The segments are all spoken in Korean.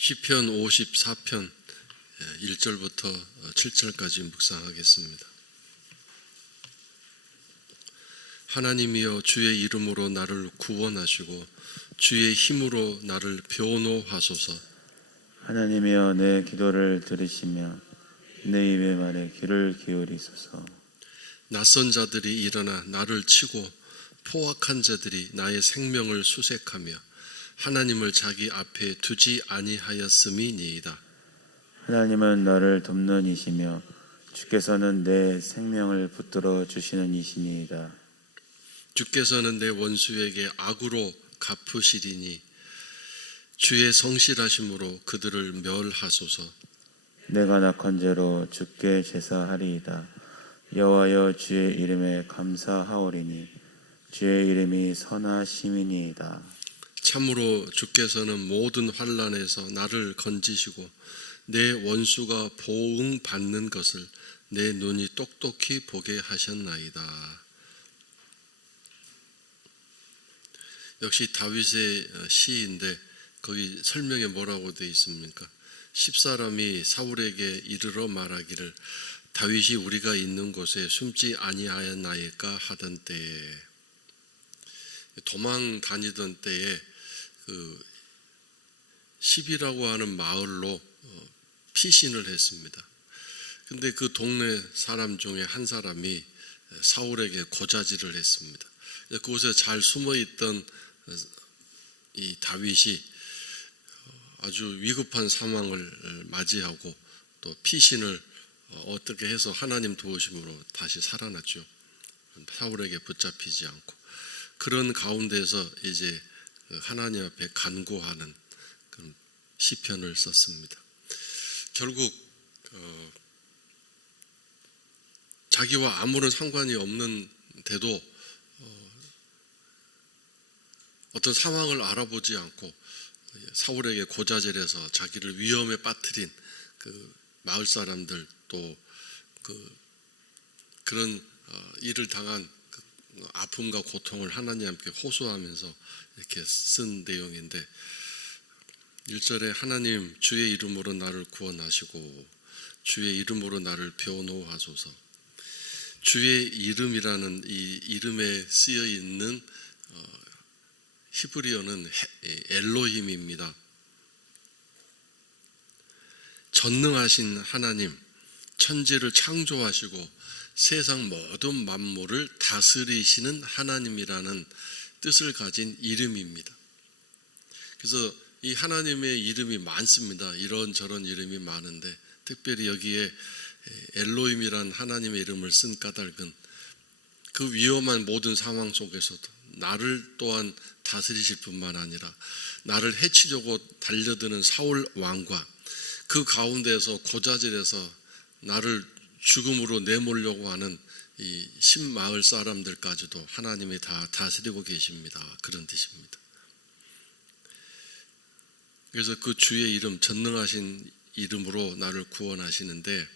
시편 54편 1절부터 7절까지 묵상하겠습니다. 하나님이여, 주의 이름으로 나를 구원하시고 주의 힘으로 나를 변호하소서. 하나님이여, 내 기도를 들으시며 내 입의 말에 귀를 기울이소서. 낯선 자들이 일어나 나를 치고 포악한 자들이 나의 생명을 수색하며 하나님을 자기 앞에 두지 아니하였음이니이다. 하나님은 나를 돕는 이시며 주께서는 내 생명을 붙들어 주시는 이시니이다. 주께서는 내 원수에게 악으로 갚으시리니 주의 성실하심으로 그들을 멸하소서. 내가 낙헌제로 주께 제사하리이다. 여호와여, 주의 이름에 감사하오리니 주의 이름이 선하심이니이다. 참으로 주께서는 모든 환난에서 나를 건지시고 내 원수가 보응받는 것을 내 눈이 똑똑히 보게 하셨나이다. 역시 다윗의 시인데 거기 설명에 뭐라고 되어 있습니까? 10사람이 사울에게 이르러 말하기를 다윗이 우리가 있는 곳에 숨지 아니하였나이까 하던 때에, 도망 다니던 때에 그 10이라고 하는 마을로 피신을 했습니다. 근데 그 동네 사람 중에 한 사람이 사울에게 고자질을 했습니다. 그곳에 잘 숨어 있던 이 다윗이 아주 위급한 상황을 맞이하고 또 피신을 어떻게 해서 하나님 도우심으로 다시 살아났죠. 사울에게 붙잡히지 않고. 그런 가운데서 이제 하나님 앞에 간구하는 그런 시편을 썼습니다. 결국 자기와 아무런 상관이 없는데도 어떤 상황을 알아보지 않고 사울에게 고자질해서 자기를 위험에 빠뜨린 그 마을 사람들, 또 그런 일을 당한 그 아픔과 고통을 하나님께 호소하면서 이렇게 쓴 내용인데, 1절에 하나님, 주의 이름으로 나를 구원하시고 주의 이름으로 나를 변호하소서. 주의 이름이라는 이 이름에 쓰여 있는 히브리어는 엘로힘입니다. 전능하신 하나님, 천지를 창조하시고 세상 모든 만물을 다스리시는 하나님이라는 뜻을 가진 이름입니다. 그래서 이 하나님의 이름이 많습니다. 이런저런 이름이 많은데 특별히 여기에 엘로힘이라는 하나님의 이름을 쓴 까닭은 그 위험한 모든 상황 속에서도 나를 또한 다스리실 뿐만 아니라 나를 해치려고 달려드는 사울 왕과 그 가운데에서 고자질해서 나를 죽음으로 내몰려고 하는 이 신마을 사람들까지도 하나님이 다 다스리고 계십니다. 그런 뜻입니다. 그래서 그 주의 이름, 전능하신 이름으로 나를 구원하시는데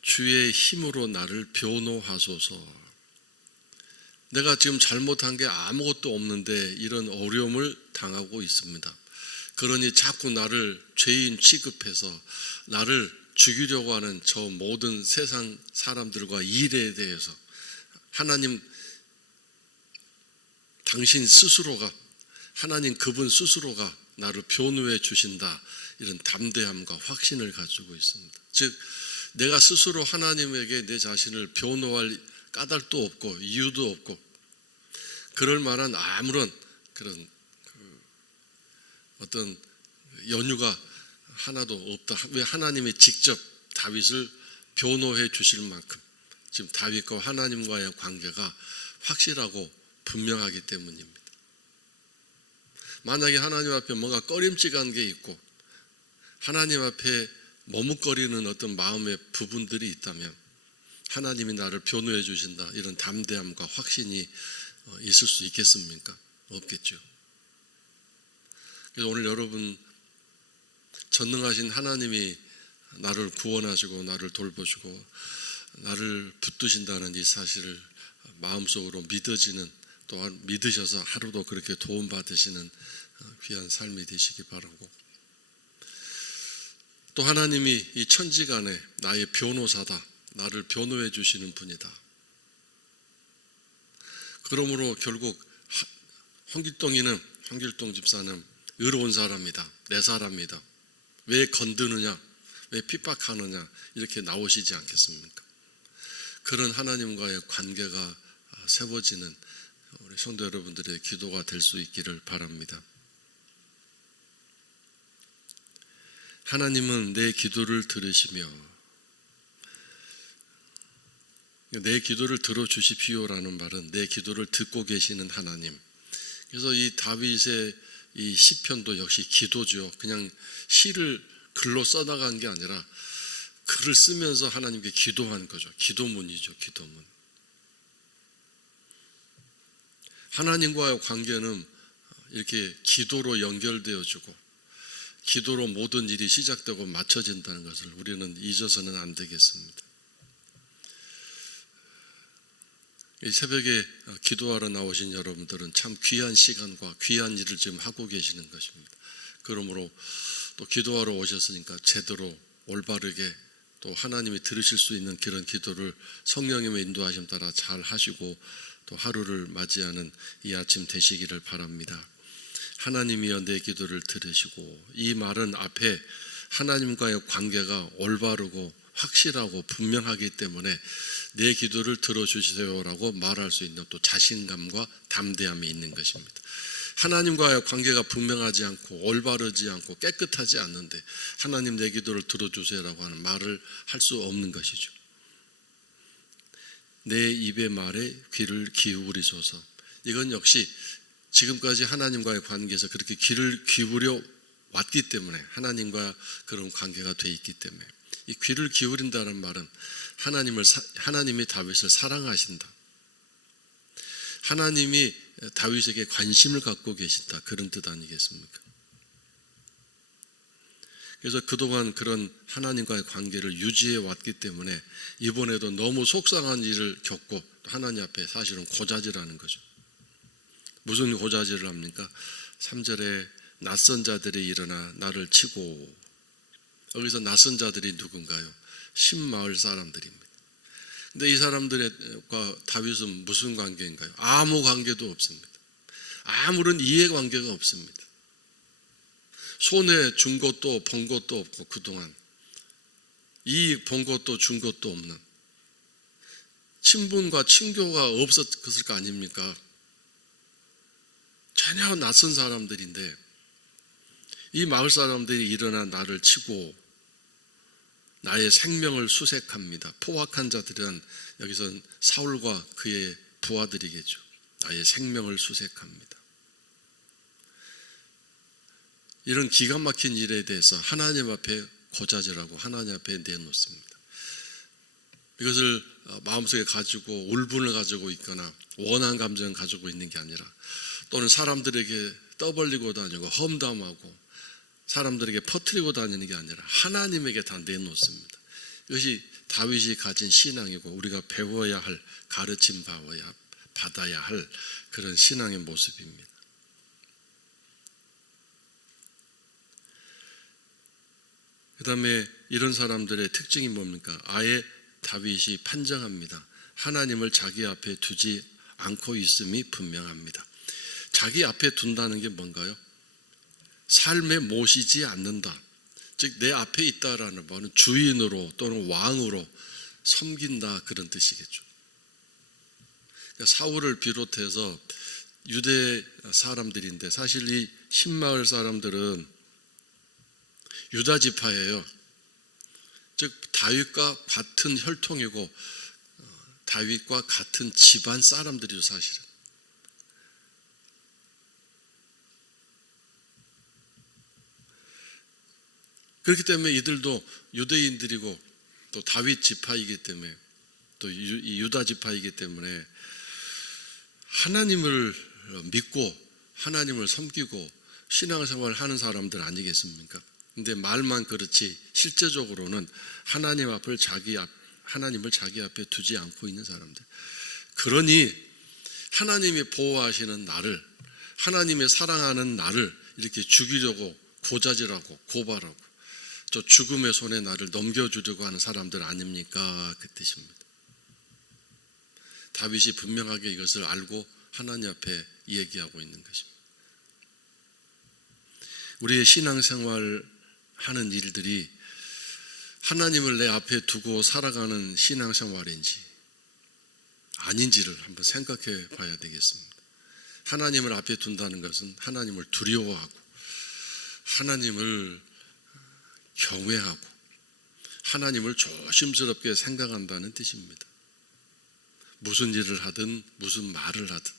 주의 힘으로 나를 변호하소서. 내가 지금 잘못한 게 아무것도 없는데 이런 어려움을 당하고 있습니다. 그러니 자꾸 나를 죄인 취급해서 나를 죽이려고 하는 저 모든 세상 사람들과 일에 대해서 하나님, 당신 스스로가, 하나님 그분 스스로가 나를 변호해 주신다, 이런 담대함과 확신을 가지고 있습니다. 즉 내가 스스로 하나님에게 내 자신을 변호할 까닭도 없고 이유도 없고 그럴 만한 아무런 그런 어떤 연유가 하나도 없다. 왜? 하나님이 직접 다윗을 변호해 주실 만큼 지금 다윗과 하나님과의 관계가 확실하고 분명하기 때문입니다. 만약에 하나님 앞에 뭔가 꺼림칙한 게 있고 하나님 앞에 머뭇거리는 어떤 마음의 부분들이 있다면 하나님이 나를 변호해 주신다, 이런 담대함과 확신이 있을 수 있겠습니까? 없겠죠. 그래서 오늘 여러분, 전능하신 하나님이 나를 구원하시고 나를 돌보시고 나를 붙드신다는 이 사실을 마음속으로 믿어지는, 또한 믿으셔서 하루도 그렇게 도움받으시는 귀한 삶이 되시기 바라고, 또 하나님이 이 천지간에 나의 변호사다, 나를 변호해 주시는 분이다. 그러므로 결국 황길동 집사는 의로운 사람이다, 내 사람이다, 왜 건드느냐, 왜 핍박하느냐, 이렇게 나오시지 않겠습니까? 그런 하나님과의 관계가 세워지는 우리 성도 여러분들의 기도가 될 수 있기를 바랍니다. 하나님은 내 기도를 들으시며 내 기도를 들어주십시오라는 말은 내 기도를 듣고 계시는 하나님. 그래서 이 다윗의 이 시편도 역시 기도죠. 그냥 시를 글로 써나간 게 아니라 글을 쓰면서 하나님께 기도한 거죠. 기도문이죠. 기도문. 하나님과의 관계는 이렇게 기도로 연결되어지고 기도로 모든 일이 시작되고 맞춰진다는 것을 우리는 잊어서는 안 되겠습니다. 이 새벽에 기도하러 나오신 여러분들은 참 귀한 시간과 귀한 일을 지금 하고 계시는 것입니다. 그러므로 또 기도하러 오셨으니까 제대로 올바르게 또 하나님이 들으실 수 있는 그런 기도를 성령님의 인도하심 따라 잘 하시고 또 하루를 맞이하는 이 아침 되시기를 바랍니다. 하나님이여 내 기도를 들으시고, 이 말은 앞에 하나님과의 관계가 올바르고 확실하고 분명하기 때문에 내 기도를 들어주세요라고 말할 수 있는 또 자신감과 담대함이 있는 것입니다. 하나님과의 관계가 분명하지 않고 올바르지 않고 깨끗하지 않는데 하나님 내 기도를 들어주세요라고 하는 말을 할 수 없는 것이죠. 내 입의 말에 귀를 기울이소서. 이건 역시 지금까지 하나님과의 관계에서 그렇게 귀를 기울여 왔기 때문에, 하나님과 그런 관계가 돼 있기 때문에, 이 귀를 기울인다는 말은 하나님이 다윗을 사랑하신다, 하나님이 다윗에게 관심을 갖고 계신다, 그런 뜻 아니겠습니까? 그래서 그동안 그런 하나님과의 관계를 유지해 왔기 때문에 이번에도 너무 속상한 일을 겪고 하나님 앞에 사실은 고자질하는 거죠. 무슨 고자질을 합니까? 3절에 낯선 자들이 일어나 나를 치고, 여기서 낯선 자들이 누군가요? 신마을 사람들입니다. 근데 이 사람들과 다윗은 무슨 관계인가요? 아무 관계도 없습니다. 아무런 이해관계가 없습니다. 손에 준 것도 본 것도 없고, 그동안 이익 본 것도 준 것도 없는, 친분과 친교가 없었을 거 아닙니까? 전혀 낯선 사람들인데 이 마을 사람들이 일어나 나를 치고 나의 생명을 수색합니다. 포악한 자들은 여기선 사울과 그의 부하들이겠죠. 나의 생명을 수색합니다. 이런 기가 막힌 일에 대해서 하나님 앞에 고자질하고 하나님 앞에 내놓습니다. 이것을 마음속에 가지고 울분을 가지고 있거나 원한 감정을 가지고 있는 게 아니라, 또는 사람들에게 떠벌리고 다니고 험담하고 사람들에게 퍼뜨리고 다니는 게 아니라 하나님에게 다 내놓습니다. 이것이 다윗이 가진 신앙이고 우리가 배워야 할, 가르침 받아야 할 그런 신앙의 모습입니다. 그 다음에 이런 사람들의 특징이 뭡니까? 아예 다윗이 판정합니다. 하나님을 자기 앞에 두지 않고 있음이 분명합니다. 자기 앞에 둔다는 게 뭔가요? 삶에 모시지 않는다. 즉 내 앞에 있다라는 말은 주인으로 또는 왕으로 섬긴다, 그런 뜻이겠죠. 그러니까 사울을 비롯해서 유대 사람들인데, 사실 이 신마을 사람들은 유다 지파예요. 즉 다윗과 같은 혈통이고 다윗과 같은 집안 사람들이죠, 사실은. 그렇기 때문에 이들도 유대인들이고 또 다윗 지파이기 때문에, 또 유다 지파이기 때문에 하나님을 믿고 하나님을 섬기고 신앙생활을 하는 사람들 아니겠습니까? 근데 말만 그렇지 실제적으로는 하나님을 자기 앞에 두지 않고 있는 사람들. 그러니 하나님이 보호하시는 나를, 하나님의 사랑하는 나를 이렇게 죽이려고 고자질하고 고발하고 저 죽음의 손에 나를 넘겨주려고 하는 사람들 아닙니까? 그 뜻입니다. 다윗이 분명하게 이것을 알고 하나님 앞에 얘기하고 있는 것입니다. 우리의 신앙생활 하는 일들이 하나님을 내 앞에 두고 살아가는 신앙생활인지 아닌지를 한번 생각해 봐야 되겠습니다. 하나님을 앞에 둔다는 것은 하나님을 두려워하고 하나님을 경외하고 하나님을 조심스럽게 생각한다는 뜻입니다. 무슨 일을 하든 무슨 말을 하든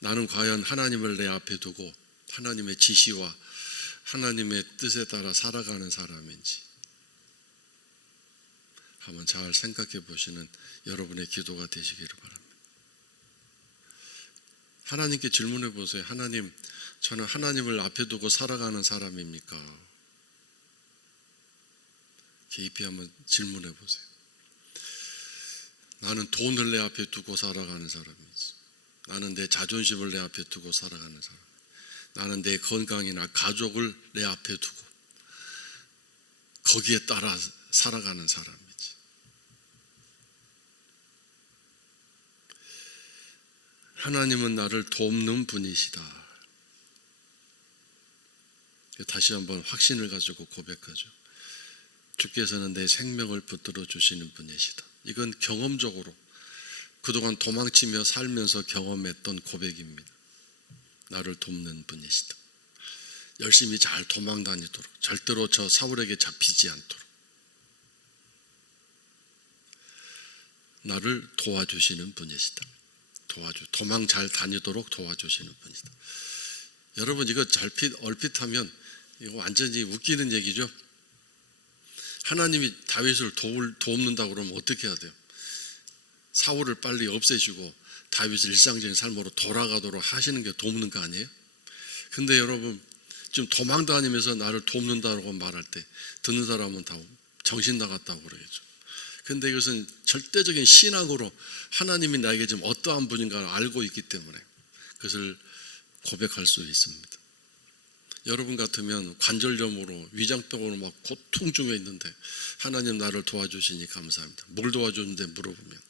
나는 과연 하나님을 내 앞에 두고 하나님의 지시와 하나님의 뜻에 따라 살아가는 사람인지 한번 잘 생각해 보시는 여러분의 기도가 되시기를 바랍니다. 하나님께 질문해 보세요. 하나님, 저는 하나님을 앞에 두고 살아가는 사람입니까? 깊이 한번 질문해 보세요. 나는 돈을 내 앞에 두고 살아가는 사람이지. 나는 내 자존심을 내 앞에 두고 살아가는 사람. 나는 내 건강이나 가족을 내 앞에 두고 거기에 따라 살아가는 사람이지. 하나님은 나를 돕는 분이시다. 다시 한번 확신을 가지고 고백하죠. 주께서는 내 생명을 붙들어 주시는 분이시다. 이건 경험적으로 그동안 도망치며 살면서 경험했던 고백입니다. 나를 돕는 분이시다. 열심히 잘 도망 다니도록, 절대로 저 사울에게 잡히지 않도록 나를 도와주시는 분이시다. 도망 잘 다니도록 도와주시는 분이다. 여러분, 이거 얼핏 하면 이거 완전히 웃기는 얘기죠. 하나님이 다윗을 돕는다고 그러면 어떻게 해야 돼요? 사울을 빨리 없애시고 다윗을 일상적인 삶으로 돌아가도록 하시는 게 돕는 거 아니에요? 근데 여러분, 지금 도망 다니면서 나를 돕는다고 말할 때 듣는 사람은 다 정신 나갔다고 그러겠죠. 근데 이것은 절대적인 신앙으로 하나님이 나에게 지금 어떠한 분인가를 알고 있기 때문에 그것을 고백할 수 있습니다. 여러분 같으면 관절염으로 위장병으로 막 고통 중에 있는데 하나님 나를 도와주시니 감사합니다. 뭘 도와줬는데 물어보면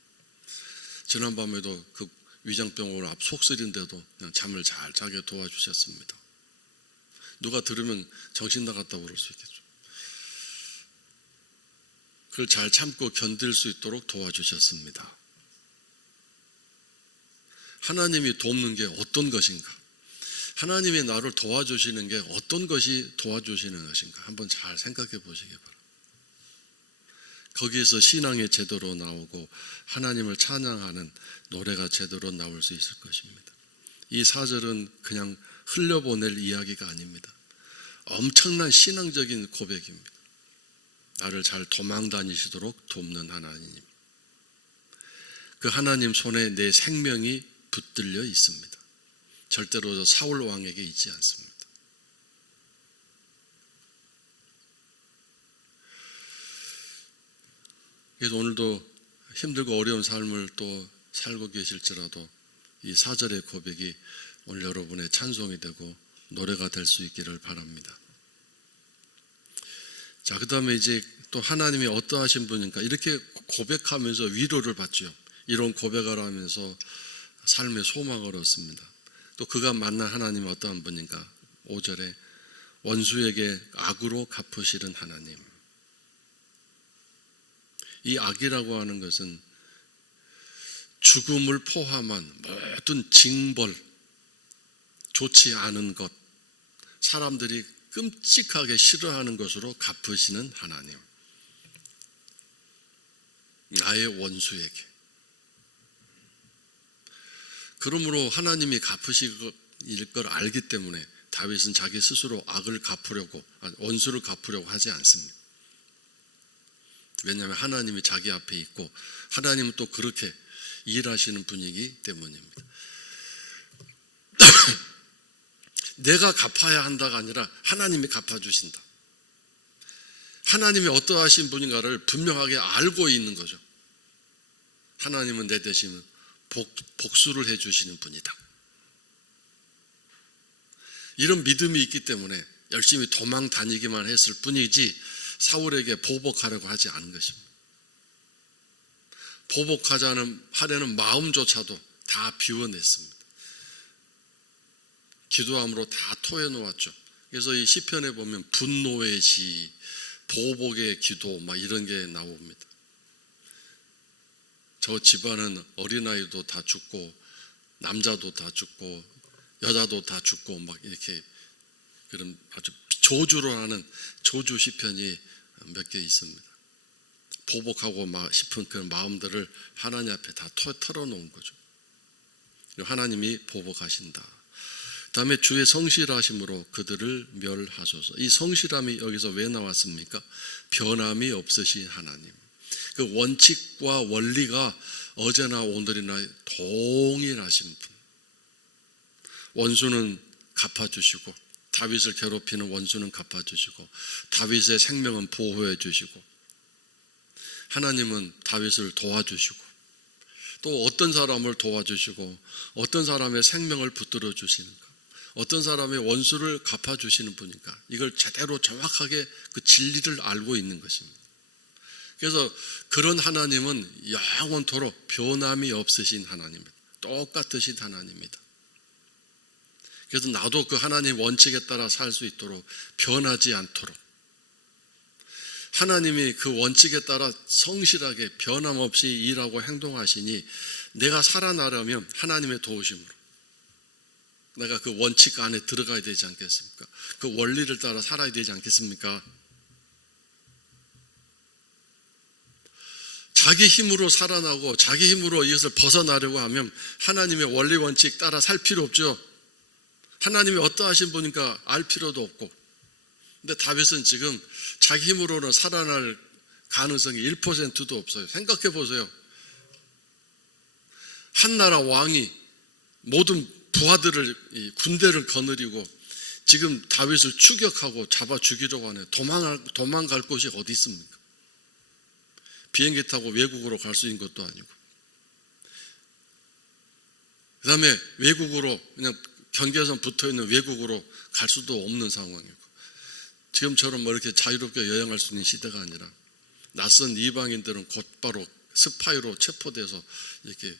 지난밤에도 그 위장병으로 앞 속쓰린데도 그냥 잠을 잘 자게 도와주셨습니다. 누가 들으면 정신 나갔다고 그럴 수 있겠죠. 그걸 잘 참고 견딜 수 있도록 도와주셨습니다. 하나님이 돕는 게 어떤 것인가? 하나님이 나를 도와주시는 게 어떤 것이 도와주시는 것인가? 한번 잘 생각해 보시기 바랍니다. 거기에서 신앙의 제도로 나오고 하나님을 찬양하는 노래가 제대로 나올 수 있을 것입니다. 이 4절은 그냥 흘려보낼 이야기가 아닙니다. 엄청난 신앙적인 고백입니다. 나를 잘 도망 다니시도록 돕는 하나님. 그 하나님 손에 내 생명이 붙들려 있습니다. 절대로 사울 왕에게 있지 않습니다. 그래서 오늘도 힘들고 어려운 삶을 또 살고 계실지라도 이 4절의 고백이 오늘 여러분의 찬송이 되고 노래가 될 수 있기를 바랍니다. 자, 그 다음에 이제 또 하나님이 어떠하신 분인가 이렇게 고백하면서 위로를 받죠. 이런 고백을 하면서 삶의 소망을 얻습니다. 또 그가 만난 하나님이 어떠한 분인가? 5절에 원수에게 악으로 갚으시는 하나님. 이 악이라고 하는 것은 죽음을 포함한 모든 징벌, 좋지 않은 것, 사람들이 끔찍하게 싫어하는 것으로 갚으시는 하나님. 나의 원수에게. 그러므로 하나님이 갚으실 걸 알기 때문에 다윗은 자기 스스로 원수를 갚으려고 하지 않습니다. 왜냐하면 하나님이 자기 앞에 있고 하나님은 또 그렇게 일하시는 분이기 때문입니다. 내가 갚아야 한다가 아니라 하나님이 갚아주신다. 하나님이 어떠하신 분인가를 분명하게 알고 있는 거죠. 하나님은 내 대신 복수를 해주시는 분이다. 이런 믿음이 있기 때문에 열심히 도망 다니기만 했을 뿐이지 사울에게 보복하려고 하지 않은 것입니다. 하려는 마음조차도 다 비워냈습니다. 기도함으로 다 토해놓았죠. 그래서 이 시편에 보면 분노의 시, 보복의 기도 막 이런 게 나옵니다. 저 집안은 어린아이도 다 죽고 남자도 다 죽고 여자도 다 죽고 막 이렇게 그런 아주 조주로 하는 조주 시편이 몇 개 있습니다. 보복하고 싶은 그런 마음들을 하나님 앞에 다 털어놓은 거죠. 하나님이 보복하신다. 다음에 주의 성실하심으로 그들을 멸하소서. 이 성실함이 여기서 왜 나왔습니까? 변함이 없으신 하나님. 그 원칙과 원리가 어제나 오늘이나 동일하신 분. 원수는 갚아주시고 다윗을 괴롭히는 원수는 갚아주시고 다윗의 생명은 보호해 주시고 하나님은 다윗을 도와주시고 또 어떤 사람을 도와주시고 어떤 사람의 생명을 붙들어 주시는가, 어떤 사람의 원수를 갚아주시는 분인가, 이걸 제대로 정확하게 그 진리를 알고 있는 것입니다. 그래서 그런 하나님은 영원토록 변함이 없으신 하나님입니다. 똑같으신 하나님입니다. 그래서 나도 그 하나님 원칙에 따라 살 수 있도록 변하지 않도록 하나님이 그 원칙에 따라 성실하게 변함없이 일하고 행동하시니 내가 살아나려면 하나님의 도우심으로 내가 그 원칙 안에 들어가야 되지 않겠습니까? 그 원리를 따라 살아야 되지 않겠습니까? 자기 힘으로 살아나고 자기 힘으로 이것을 벗어나려고 하면 하나님의 원리 원칙 따라 살 필요 없죠. 하나님이 어떠하신 분인가 알 필요도 없고. 근데 다윗은 지금 자기 힘으로는 살아날 가능성이 1%도 없어요. 생각해 보세요. 한 나라 왕이 모든 부하들을, 군대를 거느리고 지금 다윗을 추격하고 잡아 죽이려고 하네. 도망갈 곳이 어디 있습니까? 비행기 타고 외국으로 갈 수 있는 것도 아니고, 그 다음에 외국으로 그냥 경계선 붙어있는 외국으로 갈 수도 없는 상황이고, 지금처럼 이렇게 자유롭게 여행할 수 있는 시대가 아니라 낯선 이방인들은 곧바로 스파이로 체포돼서 이렇게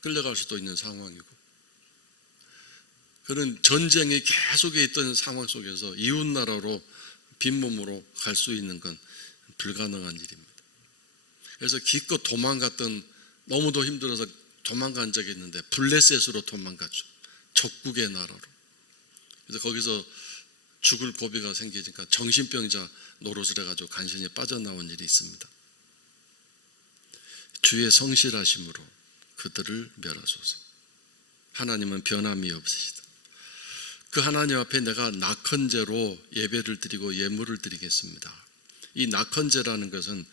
끌려갈 수도 있는 상황이고, 그런 전쟁이 계속해 있던 상황 속에서 이웃나라로 빈몸으로 갈 수 있는 건 불가능한 일입니다. 그래서 기껏 도망갔던, 너무도 힘들어서 도망간 적이 있는데 블레셋으로 도망갔죠. 적국의 나라로. 그래서 거기서 죽을 고비가 생기니까 정신병자 노릇을 해가지고 간신히 빠져나온 일이 있습니다. 주의 성실하심으로 그들을 멸하소서. 하나님은 변함이 없으시다. 그 하나님 앞에 내가 낙헌제로 예배를 드리고 예물을 드리겠습니다. 이 낙헌제라는 것은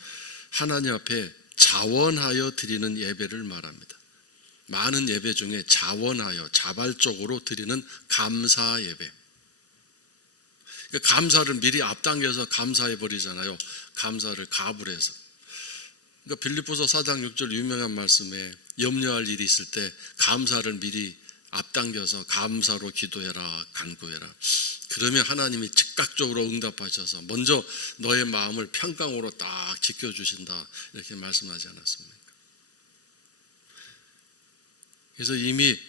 하나님 앞에 자원하여 드리는 예배를 말합니다. 많은 예배 중에 자원하여 자발적으로 드리는 감사 예배, 감사를 미리 앞당겨서 감사해 버리잖아요. 감사를 가불 해서. 그러니까 빌립보서 4장 6절 유명한 말씀에 염려할 일이 있을 때 감사를 미리 앞당겨서 감사로 기도해라, 간구해라. 그러면 하나님이 즉각적으로 응답하셔서 먼저 너의 마음을 평강으로 딱 지켜주신다, 이렇게 말씀하지 않았습니까? 그래서 이미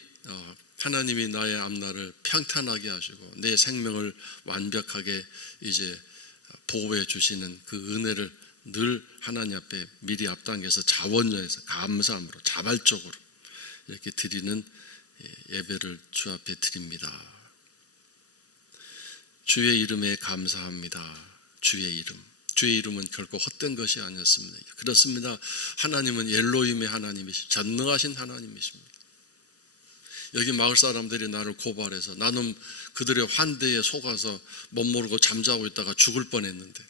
하나님이 나의 앞날을 평탄하게 하시고 내 생명을 완벽하게 이제 보호해 주시는 그 은혜를 늘 하나님 앞에 미리 앞당겨서 자원여에서 감사함으로 자발적으로 이렇게 드리는 예배를 주 앞에 드립니다. 주의 이름에 감사합니다. 주의 이름. 주의 이름은 결코 헛된 것이 아니었습니다. 그렇습니다. 하나님은 엘로힘의 하나님이시고 전능하신 하나님이십니다. 여기 마을 사람들이 나를 고발해서 나는 그들의 환대에 속아서 못 모르고 잠자고 있다가 죽을 뻔했는데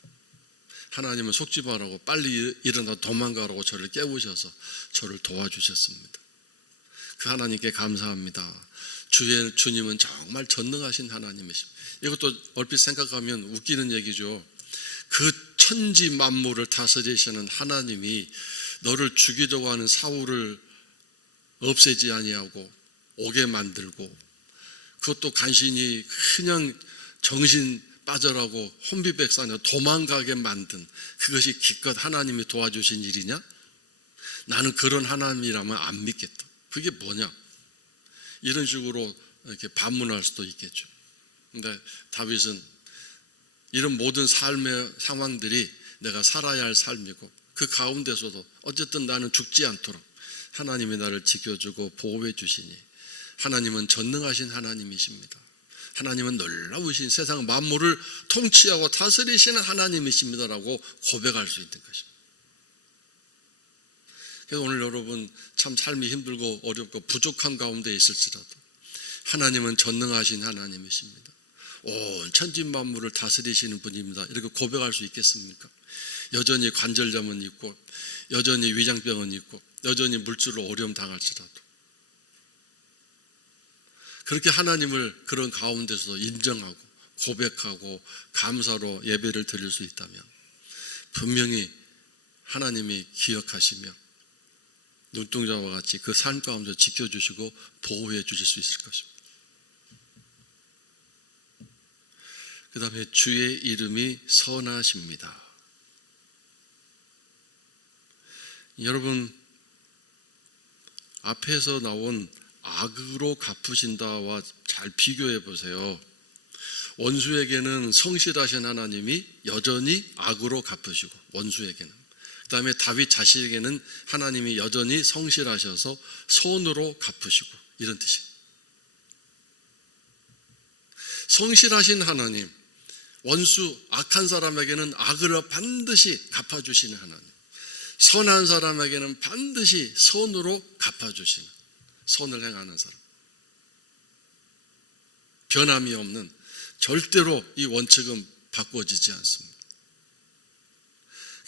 하나님은 속지 말라고 빨리 일어나 도망가라고 저를 깨우셔서 저를 도와주셨습니다. 그 하나님께 감사합니다. 주님은 정말 전능하신 하나님이십니다. 이것도 얼핏 생각하면 웃기는 얘기죠. 그 천지 만물을 다스리시는 하나님이 너를 죽이려고 하는 사울을 없애지 아니하고 오게 만들고, 그것도 간신히 그냥 정신 빠져라고 혼비백산에 도망가게 만든 그것이 기껏 하나님이 도와주신 일이냐? 나는 그런 하나님이라면 안 믿겠다. 그게 뭐냐? 이런 식으로 이렇게 반문할 수도 있겠죠. 근데 다윗은 이런 모든 삶의 상황들이 내가 살아야 할 삶이고 그 가운데서도 어쨌든 나는 죽지 않도록 하나님이 나를 지켜주고 보호해 주시니 하나님은 전능하신 하나님이십니다. 하나님은 놀라우신 세상 만물을 통치하고 다스리시는 하나님이십니다라고 고백할 수 있는 것입니다. 그래서 오늘 여러분 참 삶이 힘들고 어렵고 부족한 가운데 있을지라도 하나님은 전능하신 하나님이십니다. 온 천지 만물을 다스리시는 분입니다. 이렇게 고백할 수 있겠습니까? 여전히 관절염은 있고 여전히 위장병은 있고 여전히 물질로 어려움 당할지라도 그렇게 하나님을 그런 가운데서도 인정하고 고백하고 감사로 예배를 드릴 수 있다면 분명히 하나님이 기억하시며 눈동자와 같이 그 삶 가운데 지켜주시고 보호해 주실 수 있을 것입니다. 그 다음에 주의 이름이 선하십니다. 여러분 앞에서 나온 악으로 갚으신다와 잘 비교해 보세요. 원수에게는 성실하신 하나님이 여전히 악으로 갚으시고 원수에게는 그 다음에 다윗 자신에게는 하나님이 여전히 성실하셔서 손으로 갚으시고 이런 뜻이에요. 성실하신 하나님, 원수 악한 사람에게는 악을 반드시 갚아주시는 하나님, 선한 사람에게는 반드시 선으로 갚아주시는 선을 행하는 사람, 변함이 없는 절대로 이 원칙은 바꿔지지 않습니다.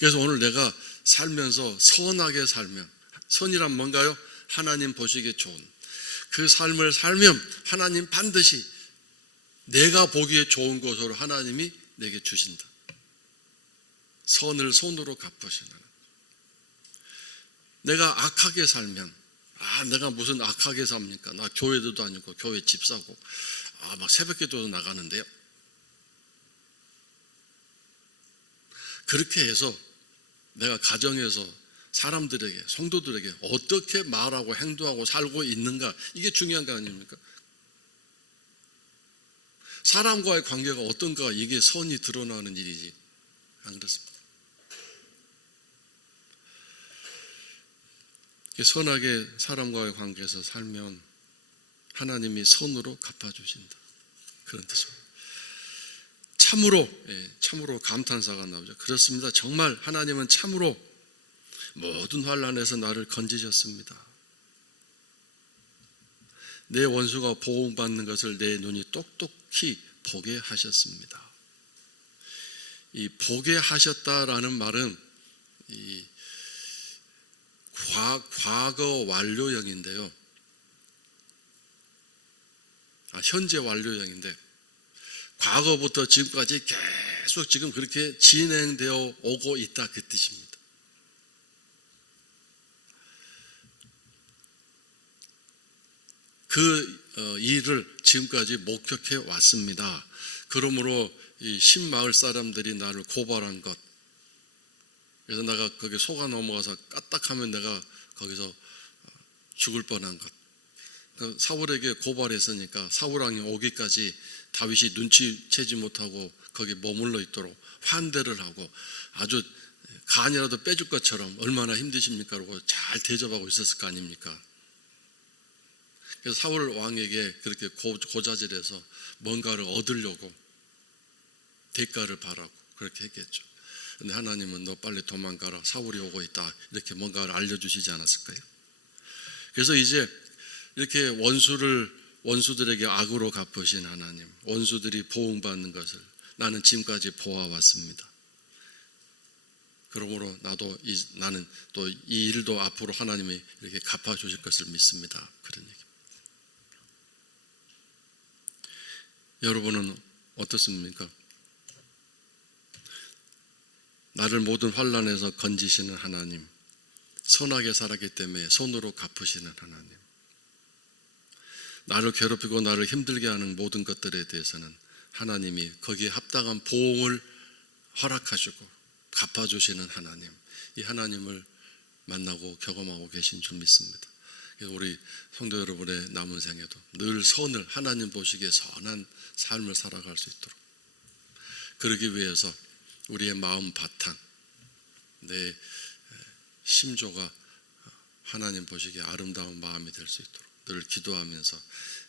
그래서 오늘 내가 살면서 선하게 살면, 선이란 뭔가요? 하나님 보시기에 좋은 그 삶을 살면 하나님 반드시 내가 보기에 좋은 것으로 하나님이 내게 주신다. 선을 손으로 갚으시는. 내가 악하게 살면 내가 무슨 악하게 삽니까? 나 교회도 다니고 교회 집사고 막 새벽기도도 나가는데요. 그렇게 해서 내가 가정에서 사람들에게 성도들에게 어떻게 말하고 행동하고 살고 있는가 이게 중요한 거 아닙니까? 사람과의 관계가 어떤가 이게 선이 드러나는 일이지 안 그렇습니다. 선하게 사람과의 관계에서 살면 하나님이 선으로 갚아주신다 그런 뜻입니다. 참으로 감탄사가 나오죠. 그렇습니다. 정말 하나님은 참으로 모든 환난에서 나를 건지셨습니다. 내 원수가 보호받는 것을 내 눈이 똑똑히 보게 하셨습니다. 이 보게 하셨다라는 말은 이 과거 완료형인데요. 현재 완료형인데 과거부터 지금까지 계속 지금 그렇게 진행되어 오고 있다 그 뜻입니다. 그 일을 지금까지 목격해 왔습니다. 그러므로 이 신마을 사람들이 나를 고발한 것, 그래서 내가 거기 속아 넘어가서 까딱하면 내가 거기서 죽을 뻔한 것, 사울에게 고발했으니까 사울왕이 오기까지 다윗이 눈치채지 못하고 거기 머물러 있도록 환대를 하고 아주 간이라도 빼줄 것처럼 얼마나 힘드십니까? 라고 잘 대접하고 있었을 거 아닙니까? 그래서 사울 왕에게 그렇게 고자질해서 뭔가를 얻으려고 대가를 바라고 그렇게 했겠죠. 근데 하나님은 너 빨리 도망가라, 사울이 오고 있다, 이렇게 뭔가를 알려주시지 않았을까요? 그래서 이제 이렇게 원수들에게 악으로 갚으신 하나님, 원수들이 보응받는 것을 나는 지금까지 보아왔습니다. 그러므로 나는 또 이 일도 앞으로 하나님이 이렇게 갚아주실 것을 믿습니다. 그런 얘기. 여러분은 어떻습니까? 나를 모든 환난에서 건지시는 하나님, 선하게 살았기 때문에 손으로 갚으시는 하나님, 나를 괴롭히고 나를 힘들게 하는 모든 것들에 대해서는 하나님이 거기에 합당한 보응을 허락하시고 갚아주시는 하나님, 이 하나님을 만나고 경험하고 계신 줄 믿습니다. 우리 성도 여러분의 남은 생에도 늘 선을, 하나님 보시기에 선한 삶을 살아갈 수 있도록, 그러기 위해서 우리의 마음 바탕, 내 심조가 하나님 보시기에 아름다운 마음이 될 수 있도록 늘 기도하면서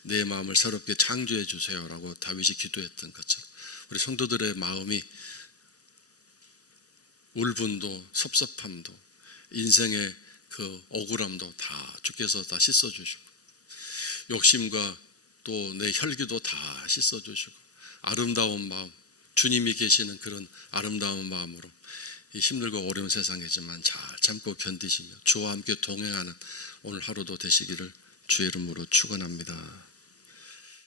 내 마음을 새롭게 창조해 주세요라고 다윗이 기도했던 것처럼 우리 성도들의 마음이 울분도 섭섭함도 인생의 그 억울함도 다 주께서 다 씻어주시고, 욕심과 또 내 혈기도 다 씻어주시고, 아름다운 마음, 주님이 계시는 그런 아름다운 마음으로 이 힘들고 어려운 세상이지만 잘 참고 견디시며 주와 함께 동행하는 오늘 하루도 되시기를 주의 이름으로 축원합니다.